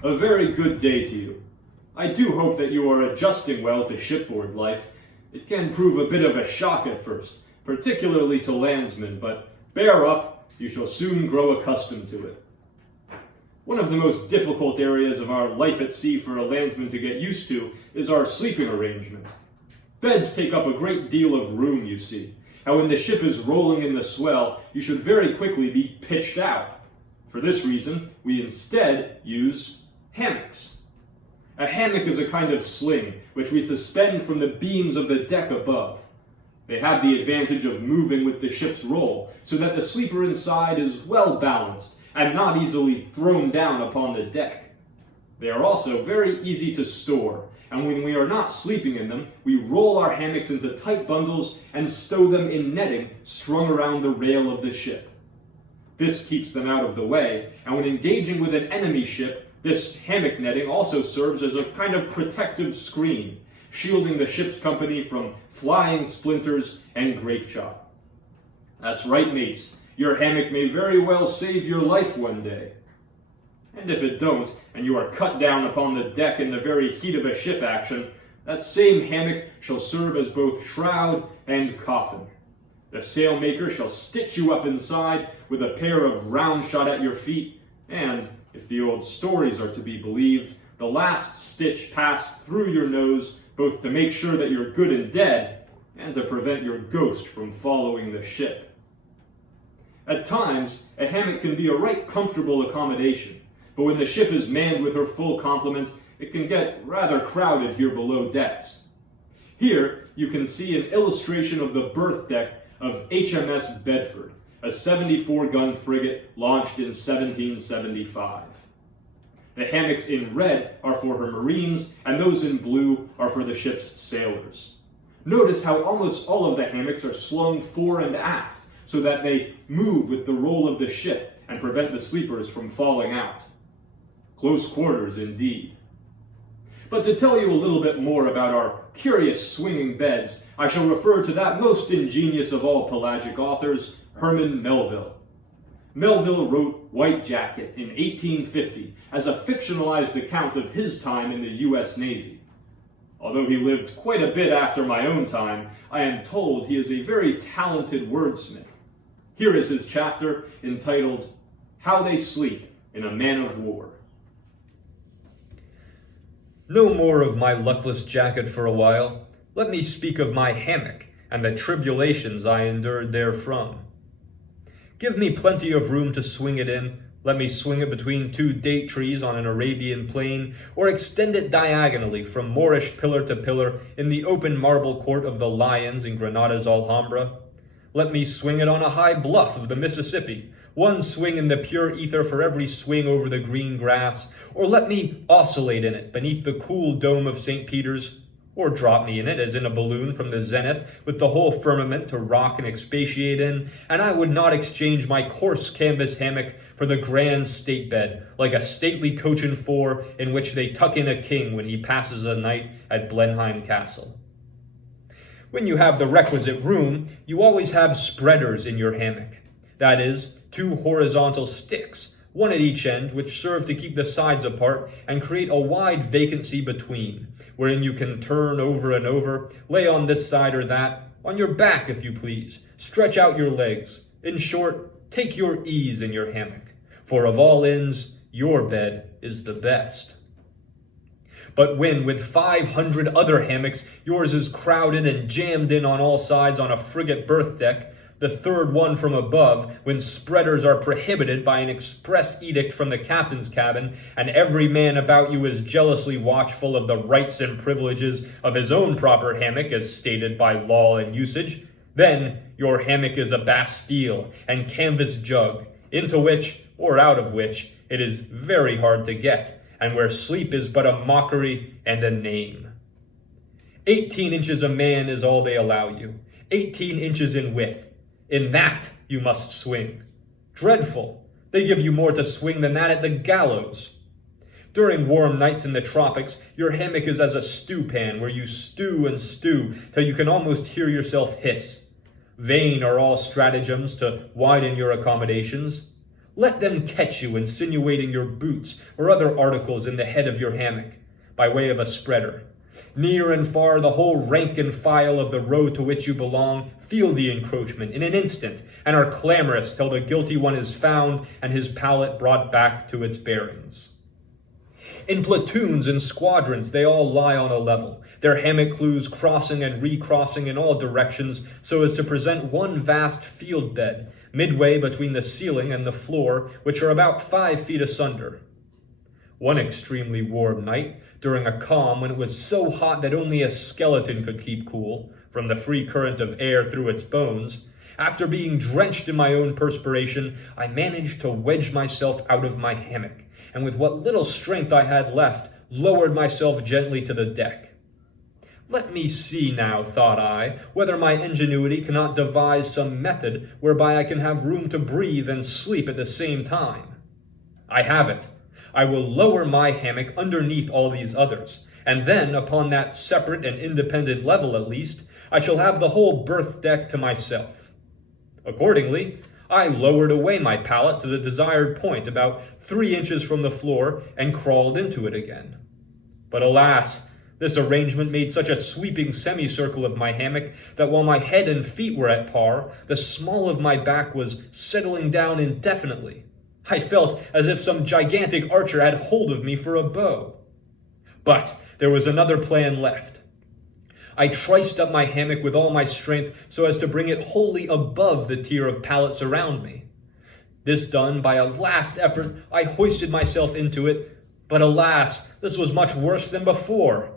A very good day to you. I do hope that you are adjusting well to shipboard life. It can prove a bit of a shock at first, particularly to landsmen, but bear up, you shall soon grow accustomed to it. One of the most difficult areas of our life at sea for a landsman to get used to is our sleeping arrangement. Beds take up a great deal of room, you see, and when the ship is rolling in the swell, you should very quickly be pitched out. For this reason, we instead use hammocks. A hammock is a kind of sling which we suspend from the beams of the deck above. They have the advantage of moving with the ship's roll, so that the sleeper inside is well balanced and not easily thrown down upon the deck. They are also very easy to store, and when we are not sleeping in them, we roll our hammocks into tight bundles and stow them in netting strung around the rail of the ship. This keeps them out of the way, and when engaging with an enemy ship, this hammock netting also serves as a kind of protective screen, shielding the ship's company from flying splinters and grape chop. That's right, mates. Your hammock may very well save your life one day. And if it don't, and you are cut down upon the deck in the very heat of a ship action, that same hammock shall serve as both shroud and coffin. The sailmaker shall stitch you up inside with a pair of round shot at your feet, and, if the old stories are to be believed, the last stitch passed through your nose, both to make sure that you're good and dead, and to prevent your ghost from following the ship. At times, a hammock can be a right comfortable accommodation, but when the ship is manned with her full complement, it can get rather crowded here below decks. Here, you can see an illustration of the berth deck of Hms Bedford, a 74-gun frigate launched in 1775. The hammocks in red are for her marines, and those in blue are for the ship's sailors. Notice how almost all of the hammocks are slung fore and aft, so that they move with the roll of the ship and prevent the sleepers from falling out. Close quarters indeed. But to tell you a little bit more about our curious swinging beds, I shall refer to that most ingenious of all pelagic authors, Herman Melville. Melville wrote White Jacket in 1850 as a fictionalized account of his time in the U.S. Navy. Although he lived quite a bit after my own time, I am told he is a very talented wordsmith. Here is his chapter entitled, How They Sleep in a Man of War. No more of my luckless jacket for a while. Let me speak of my hammock and the tribulations I endured therefrom. Give me plenty of room to swing it in. Let me swing it between two date trees on an Arabian plain, or extend it diagonally from Moorish pillar to pillar in the open marble court of the Lions in Granada's Alhambra. Let me swing it on a high bluff of the Mississippi, one swing in the pure ether for every swing over the green grass, or let me oscillate in it beneath the cool dome of St. Peter's, or drop me in it as in a balloon from the zenith with the whole firmament to rock and expatiate in, and I would not exchange my coarse canvas hammock for the grand state bed, like a stately coach and four in which they tuck in a king when he passes a night at Blenheim Castle. When you have the requisite room, you always have spreaders in your hammock. That is, two horizontal sticks, one at each end, which serve to keep the sides apart and create a wide vacancy between, wherein you can turn over and over, lay on this side or that, on your back if you please, stretch out your legs. In short, take your ease in your hammock, for of all inns, your bed is the best. But when, with 500 other hammocks, yours is crowded and jammed in on all sides on a frigate berth deck, the third one from above, when spreaders are prohibited by an express edict from the captain's cabin, and every man about you is jealously watchful of the rights and privileges of his own proper hammock as stated by law and usage, then your hammock is a bastille and canvas jug, into which, or out of which, it is very hard to get, and where sleep is but a mockery and a name. 18 inches a man is all they allow you, 18 inches in width. In that you must swing. Dreadful! They give you more to swing than that at the gallows. During warm nights in the tropics, your hammock is as a stew pan where you stew and stew till you can almost hear yourself hiss. Vain are all stratagems to widen your accommodations. Let them catch you insinuating your boots or other articles in the head of your hammock, by way of a spreader. Near and far, the whole rank and file of the row to which you belong feel the encroachment in an instant, and are clamorous till the guilty one is found and his pallet brought back to its bearings. In platoons and squadrons they all lie on a level, their hammock clews crossing and recrossing in all directions so as to present one vast field bed, midway between the ceiling and the floor, which are about 5 feet asunder. One extremely warm night, during a calm when it was so hot that only a skeleton could keep cool, from the free current of air through its bones, after being drenched in my own perspiration, I managed to wedge myself out of my hammock, and with what little strength I had left, lowered myself gently to the deck. Let me see now, thought I, whether my ingenuity cannot devise some method whereby I can have room to breathe and sleep at the same time. I have it. I will lower my hammock underneath all these others, and then, upon that separate and independent level at least, I shall have the whole berth deck to myself. Accordingly, I lowered away my pallet to the desired point, about 3 inches from the floor, and crawled into it again. But alas, this arrangement made such a sweeping semicircle of my hammock that while my head and feet were at par, the small of my back was settling down indefinitely. I felt as if some gigantic archer had hold of me for a bow. But there was another plan left. I triced up my hammock with all my strength so as to bring it wholly above the tier of pallets around me. This done, by a last effort, I hoisted myself into it, but alas, this was much worse than before.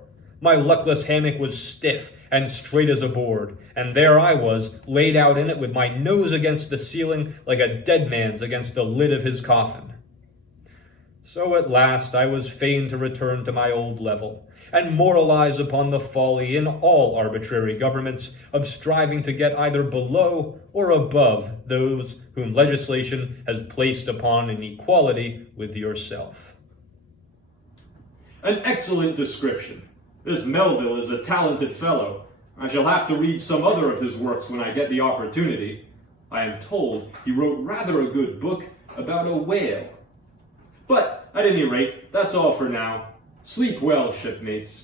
My luckless hammock was stiff and straight as a board, and there I was, laid out in it with my nose against the ceiling like a dead man's against the lid of his coffin. So at last I was fain to return to my old level, and moralize upon the folly in all arbitrary governments of striving to get either below or above those whom legislation has placed upon an equality with yourself. An excellent description. This Melville is a talented fellow. I shall have to read some other of his works when I get the opportunity. I am told he wrote rather a good book about a whale. But, at any rate, that's all for now. Sleep well, shipmates.